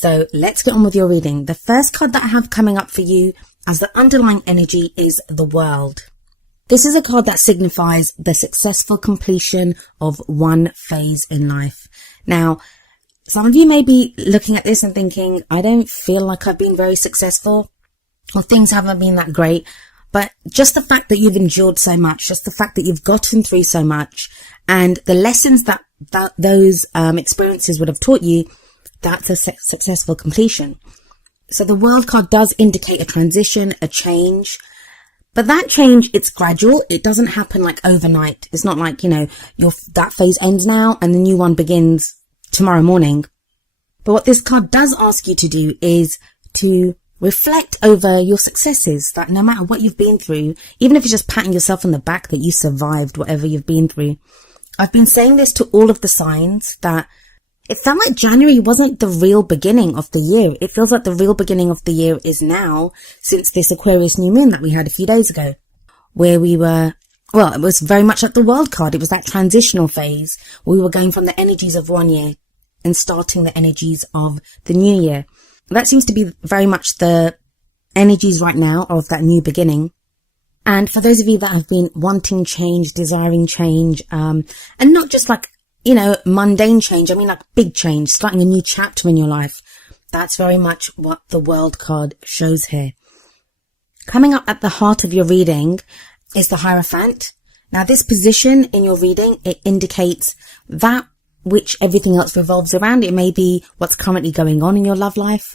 So let's get on with your reading. The first card that I have coming up for you as the underlying energy is the World. This is a card that signifies the successful completion of one phase in life. Now, some of you may be looking at this and thinking, I don't feel like I've been very successful, or things haven't been that great. But just the fact that you've endured so much, just the fact that you've gotten through so much, and the lessons that those experiences would have taught you, that's a successful completion. So the World card does indicate a transition, a change. But that change, it's gradual. It doesn't happen like overnight. It's not like, that phase ends now and the new one begins tomorrow morning. But what this card does ask you to do is to reflect over your successes, that no matter what you've been through, even if you're just patting yourself on the back that you survived whatever you've been through. I've been saying this to all of the signs that it felt like January wasn't the real beginning of the year. It feels like the real beginning of the year is now, since this Aquarius new moon that we had a few days ago, where we were, well, it was very much like the World card. It was that transitional phase. We were going from the energies of one year and starting the energies of the new year. That seems to be very much the energies right now of that new beginning. And for those of you that have been wanting change, desiring change, and not just like, mundane change, I mean like big change, starting a new chapter in your life, that's very much what the World card shows here. Coming up at the heart of your reading is the Hierophant. Now this position in your reading, it indicates that which everything else revolves around. It may be what's currently going on in your love life,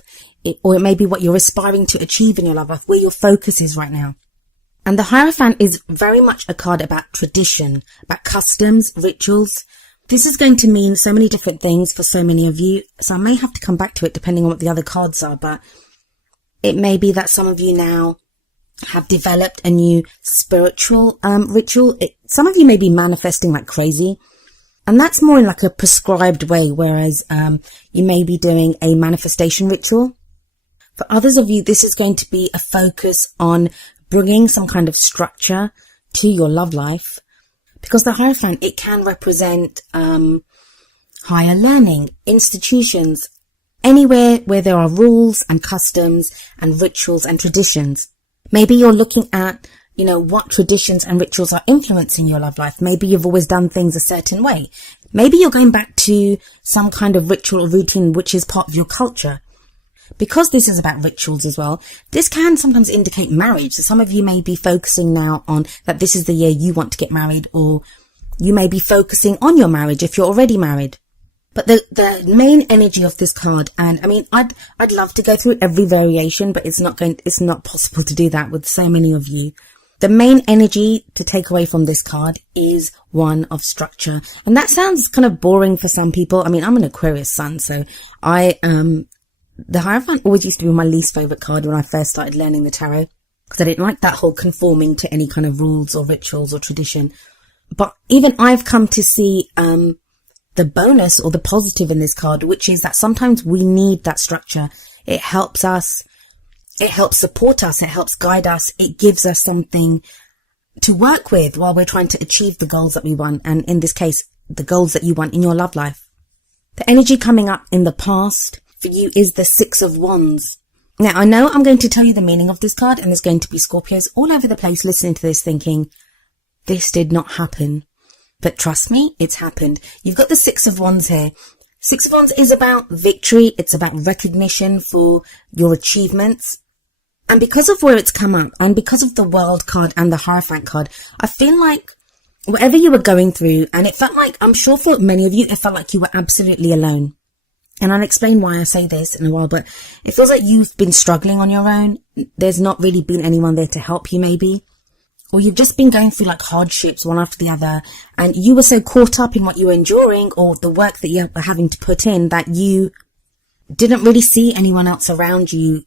or it may be what you're aspiring to achieve in your love life, where your focus is right now. And the Hierophant is very much a card about tradition, about customs, rituals. This is going to mean so many different things for so many of you, so I may have to come back to it depending on what the other cards are, but it may be that some of you now have developed a new spiritual ritual. Some of you may be manifesting like crazy. And that's more in like a prescribed way, whereas you may be doing a manifestation ritual. For others of you, this is going to be a focus on bringing some kind of structure to your love life. Because the Hierophant, it can represent higher learning, institutions, anywhere where there are rules and customs and rituals and traditions. Maybe you're looking at what traditions and rituals are influencing your love life. Maybe you've always done things a certain way. Maybe you're going back to some kind of ritual or routine which is part of your culture. Because this is about rituals as well, this can sometimes indicate marriage. So some of you may be focusing now on that this is the year you want to get married, or you may be focusing on your marriage if you're already married. But the main energy of this card, and I mean, I'd love to go through every variation, but it's not possible to do that with so many of you. The main energy to take away from this card is one of structure. And that sounds kind of boring for some people. I mean, I'm an Aquarius sun, so the Hierophant always used to be my least favorite card when I first started learning the tarot, because I didn't like that whole conforming to any kind of rules or rituals or tradition. But even I've come to see the bonus or the positive in this card, which is that sometimes we need that structure. It helps us. It helps support us. It helps guide us. It gives us something to work with while we're trying to achieve the goals that we want. And in this case, the goals that you want in your love life. The energy coming up in the past for you is the Six of Wands. Now, I know I'm going to tell you the meaning of this card, and there's going to be Scorpios all over the place listening to this thinking, this did not happen. But trust me, it's happened. You've got the Six of Wands here. Six of Wands is about victory. It's about recognition for your achievements. And because of where it's come up, and because of the World card and the Hierophant card, I feel like whatever you were going through, and it felt like, I'm sure for many of you, it felt like you were absolutely alone. And I'll explain why I say this in a while, but it feels like you've been struggling on your own. There's not really been anyone there to help you maybe. Or you've just been going through like hardships one after the other, and you were so caught up in what you were enduring or the work that you were having to put in that you didn't really see anyone else around you.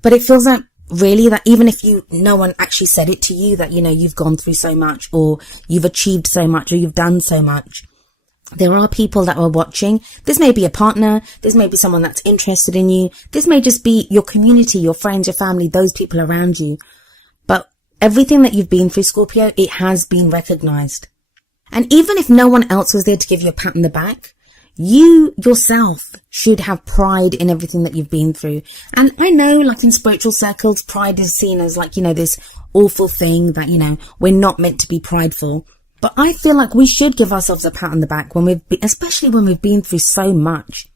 But it feels like really that even if no one actually said it to you, that, you've gone through so much, or you've achieved so much, or you've done so much, there are people that are watching. This may be a partner. This may be someone that's interested in you. This may just be your community, your friends, your family, those people around you. But everything that you've been through, Scorpio, it has been recognized. And even if no one else was there to give you a pat on the back, you yourself should have pride in everything that you've been through. And I know, like in spiritual circles, pride is seen as like, this awful thing that, we're not meant to be prideful. But I feel like we should give ourselves a pat on the back especially when we've been through so much.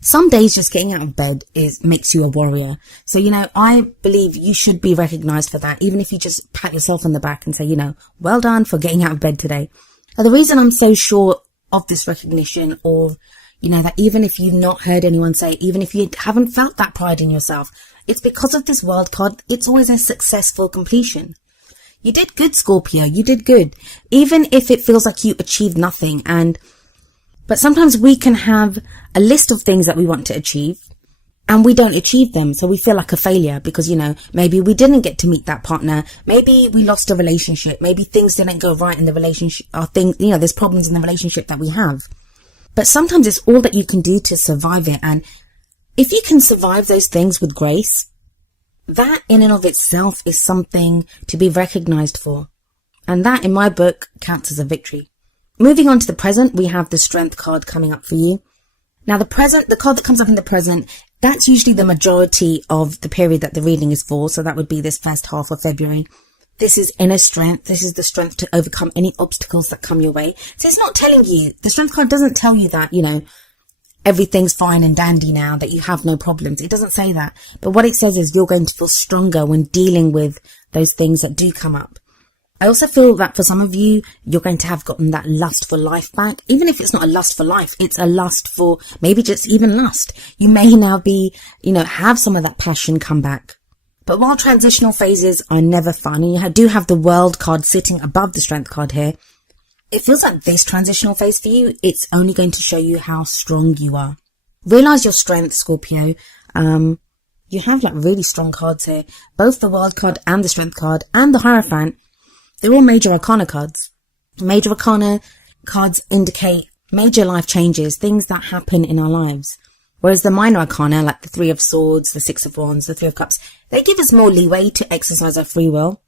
Some days just getting out of bed makes you a warrior. So, I believe you should be recognized for that, even if you just pat yourself on the back and say, well done for getting out of bed today. Now, the reason I'm so sure of this recognition, or, that even if you've not heard anyone say, even if you haven't felt that pride in yourself, it's because of this world card. It's always a successful completion. You did good, Scorpio. You did good. Even if it feels like you achieved nothing. But sometimes we can have a list of things that we want to achieve and we don't achieve them. So we feel like a failure because, maybe we didn't get to meet that partner. Maybe we lost a relationship. Maybe things didn't go right in the relationship, or there's problems in the relationship that we have. But sometimes it's all that you can do to survive it. And if you can survive those things with grace, that in and of itself is something to be recognized for. And that, in my book, counts as a victory. Moving on to the present, we have the Strength card coming up for you. Now, the card that comes up in the present, that's usually the majority of the period that the reading is for. So that would be this first half of February. This is inner strength. This is the strength to overcome any obstacles that come your way. So it's not telling you, the Strength card doesn't tell you that, everything's fine and dandy now, that you have no problems. It doesn't say that. But what it says is you're going to feel stronger when dealing with those things that do come up. I also feel that for some of you, you're going to have gotten that lust for life back. Even if it's not a lust for life, it's a lust for maybe just even lust. You may now be, have some of that passion come back. But while transitional phases are never fun, and you do have the World card sitting above the Strength card here, it feels like this transitional phase for you, it's only going to show you how strong you are. Realize your strength, Scorpio. You have like really strong cards here. Both the World card and the Strength card and the Hierophant. They're all major arcana cards. Major arcana cards indicate major life changes, things that happen in our lives. Whereas the minor arcana, like the Three of Swords, the Six of Wands, the Three of Cups, they give us more leeway to exercise our free will.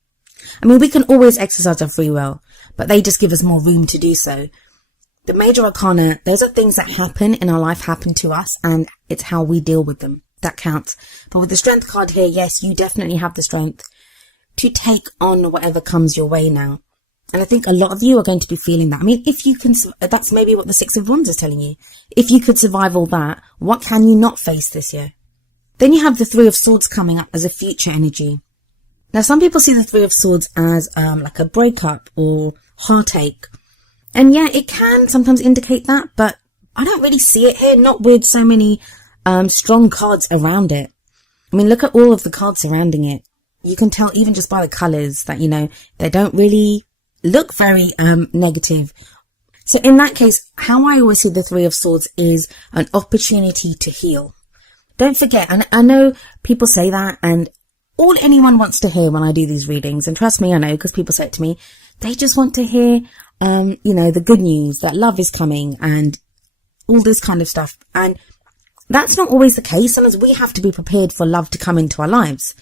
I mean, we can always exercise our free will, but they just give us more room to do so. The major arcana, those are things that happen in our life, happen to us, and it's how we deal with them. That counts. But with the Strength card here, yes, you definitely have the strength to take on whatever comes your way now. And I think a lot of you are going to be feeling that. I mean, if you can, that's maybe what the Six of Wands is telling you. If you could survive all that, what can you not face this year? Then you have the Three of Swords coming up as a future energy. Now, some people see the Three of Swords as like a breakup or heartache. And yeah, it can sometimes indicate that, but I don't really see it here, not with so many strong cards around it. I mean, look at all of the cards surrounding it. You can tell even just by the colours that, they don't really look very negative. So in that case, how I always see the Three of Swords is an opportunity to heal. Don't forget, and I know people say that, and all anyone wants to hear when I do these readings, and trust me, I know, because people say it to me, they just want to hear, the good news, that love is coming, and all this kind of stuff. And that's not always the case. Sometimes we have to be prepared for love to come into our lives.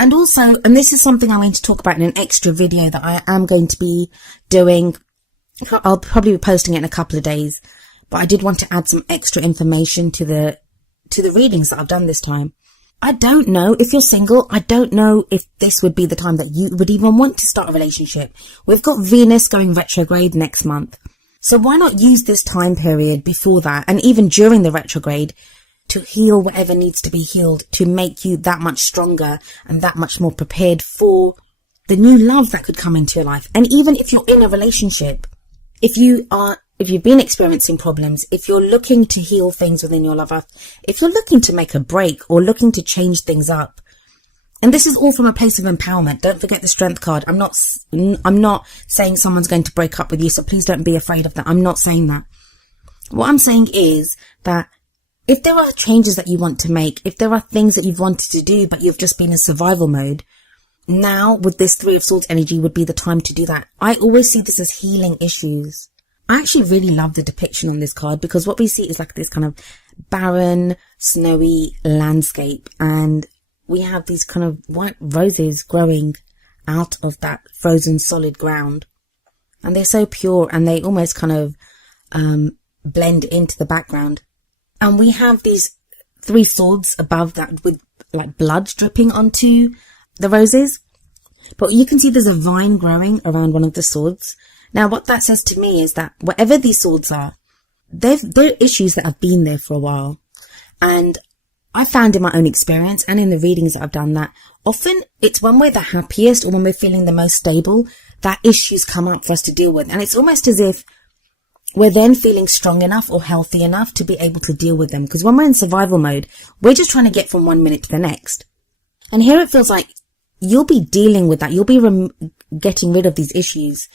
And also, and this is something I'm going to talk about in an extra video that I am going to be doing. I'll probably be posting it in a couple of days, but I did want to add some extra information to the readings that I've done this time. I don't know if you're single. I don't know if this would be the time that you would even want to start a relationship. We've got Venus going retrograde next month. So why not use this time period before that, and even during the retrograde, to heal whatever needs to be healed, to make you that much stronger and that much more prepared for the new love that could come into your life. And even if you're in a relationship, if you've been experiencing problems, if you're looking to heal things within your love life, if you're looking to make a break or looking to change things up, and this is all from a place of empowerment. Don't forget the Strength card. I'm not saying someone's going to break up with you, so please don't be afraid of that. I'm not saying that. What I'm saying is that if there are changes that you want to make, if there are things that you've wanted to do, but you've just been in survival mode, now with this Three of Swords energy would be the time to do that. I always see this as healing issues. I actually really love the depiction on this card, because what we see is like this kind of barren, snowy landscape, and we have these kind of white roses growing out of that frozen solid ground. And they're so pure, and they almost kind of blend into the background. And we have these 3 swords above that with like blood dripping onto the roses. But you can see there's a vine growing around one of the swords. Now, what that says to me is that whatever these swords are, they're issues that have been there for a while. And I found in my own experience and in the readings that I've done that often it's when we're the happiest or when we're feeling the most stable that issues come up for us to deal with. And it's almost as if we're then feeling strong enough or healthy enough to be able to deal with them. Because when we're in survival mode, we're just trying to get from one minute to the next. And here it feels like you'll be dealing with that. You'll be getting rid of these issues.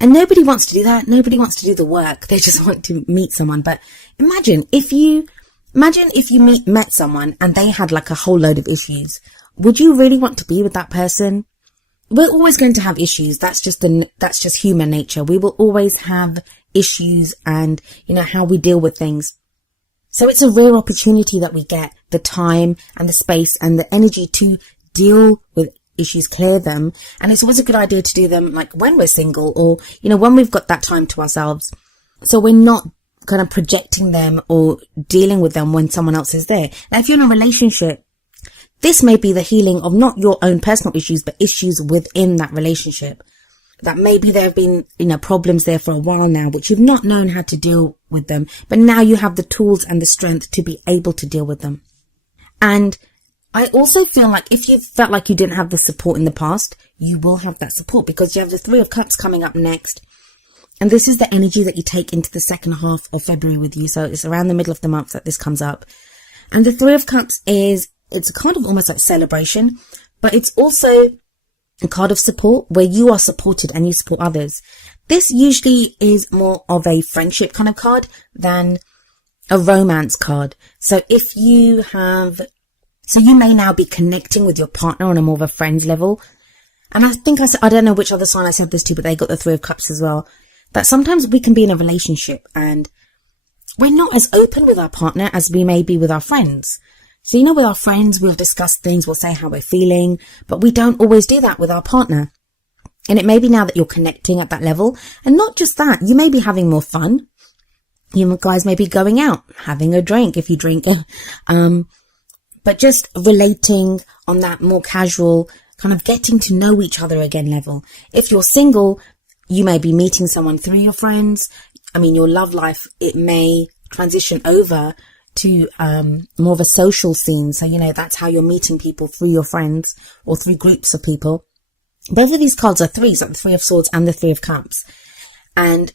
And nobody wants to do that. Nobody wants to do the work. They just want to meet someone. But imagine if you met someone and they had like a whole load of issues. Would you really want to be with that person? We're always going to have issues. That's just human nature. We will always have issues and, how we deal with things. So it's a rare opportunity that we get the time and the space and the energy to deal with issues, clear them. And it's always a good idea to do them like when we're single or, when we've got that time to ourselves. So we're not kind of projecting them or dealing with them when someone else is there. Now, if you're in a relationship, this may be the healing of not your own personal issues, but issues within that relationship. That maybe there have been, problems there for a while now, which you've not known how to deal with them. But now you have the tools and the strength to be able to deal with them. And I also feel like if you felt like you didn't have the support in the past, you will have that support because you have the 3 of Cups coming up next. And this is the energy that you take into the second half of February with you. So it's around the middle of the month that this comes up. And the 3 of Cups it's a kind of almost like celebration, but it's also a card of support where you are supported and you support others. This usually is more of a friendship kind of card than a romance card. So you may now be connecting with your partner on a more of a friends level. And I think I don't know which other sign I said this to, but they got the 3 of Cups as well. That sometimes we can be in a relationship and we're not as open with our partner as we may be with our friends. So, with our friends, we'll discuss things, we'll say how we're feeling, but we don't always do that with our partner. And it may be now that you're connecting at that level. And not just that, you may be having more fun. You guys may be going out, having a drink if you drink. But just relating on that more casual, kind of getting to know each other again level. If you're single, you may be meeting someone through your friends. Your love life, it may transition over to more of a social scene. So, that's how you're meeting people through your friends or through groups of people. Both of these cards are 3s, like the 3 of Swords and the 3 of Cups. And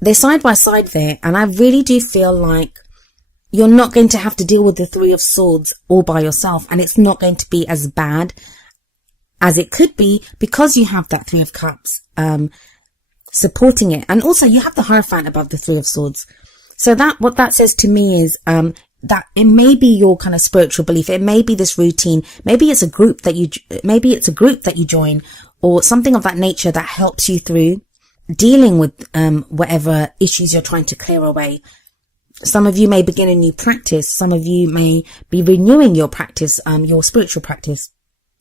they're side by side there. And I really do feel like you're not going to have to deal with the 3 of Swords all by yourself. And it's not going to be as bad as it could be because you have that 3 of Cups supporting it. And also you have the Hierophant above the 3 of Swords. So what that says to me is that it may be your kind of spiritual belief. It may be this routine. Maybe it's a group that you join or something of that nature that helps you through dealing with whatever issues you're trying to clear away. Some of you may begin a new practice. Some of you may be renewing your practice, your spiritual practice.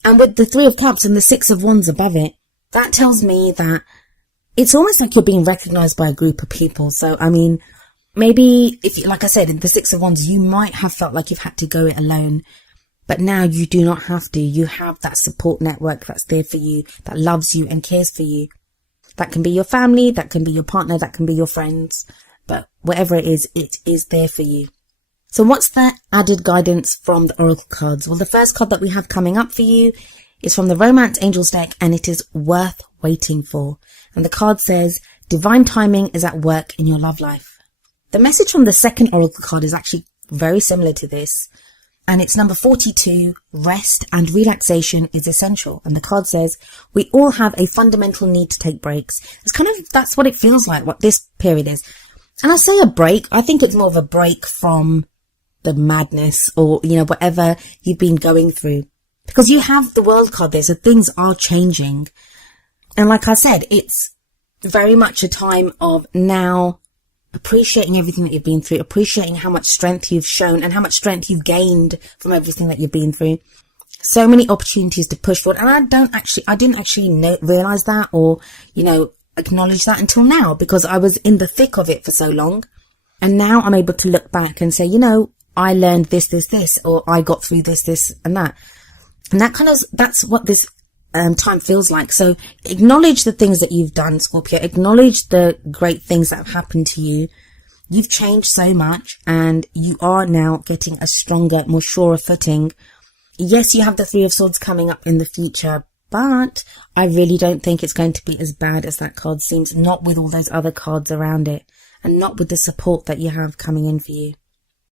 And with the 3 of Cups and the 6 of Wands above it, that tells me that it's almost like you're being recognized by a group of people. So, maybe like I said, in the 6 of Wands, you might have felt like you've had to go it alone, but now you do not have to. You have that support network that's there for you, that loves you and cares for you. That can be your family, that can be your partner, that can be your friends, but whatever it is there for you. So what's the added guidance from the Oracle cards? Well, the first card that we have coming up for you is from the Romance Angels deck, and it is Worth Waiting For. And the card says, divine timing is at work in your love life. The message from the second Oracle card is actually very similar to this. And it's number 42, rest and relaxation is essential. And the card says, we all have a fundamental need to take breaks. That's what it feels like, what this period is. And I say a break, I think it's more of a break from the madness or, whatever you've been going through. Because you have the World card there, so things are changing. And like I said, it's very much a time of now appreciating everything that you've been through, appreciating how much strength you've shown and how much strength you've gained from everything that you've been through. So many opportunities to push forward. And I didn't actually realize that or, acknowledge that until now because I was in the thick of it for so long. And now I'm able to look back and say, I learned this, or I got through this, and that. And that's what this time feels like. So acknowledge the things that you've done, Scorpio. Acknowledge the great things that have happened to you. You've changed so much, and you are now getting a stronger, more surer footing. Yes, you have the Three of Swords coming up in the future, but I really don't think it's going to be as bad as that card seems, not with all those other cards around it, and not with the support that you have coming in for you.